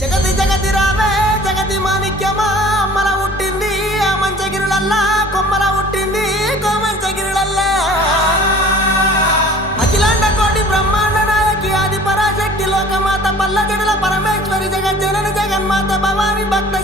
జగతి జగతి రావే జగతి మాణిక్యమా అమ్మల పుట్టింది ఆ మంచగిరులల్లా కొమ్మల పుట్టింది కోమంచగిరులల్లా అఖిలాండ కోటి బ్రహ్మాండ నాయకి ఆది పరాశక్తి లోకమాత పల్ల జడుల పరమేశ్వరి జగజ్జనని జగన్మాత భవాని భక్త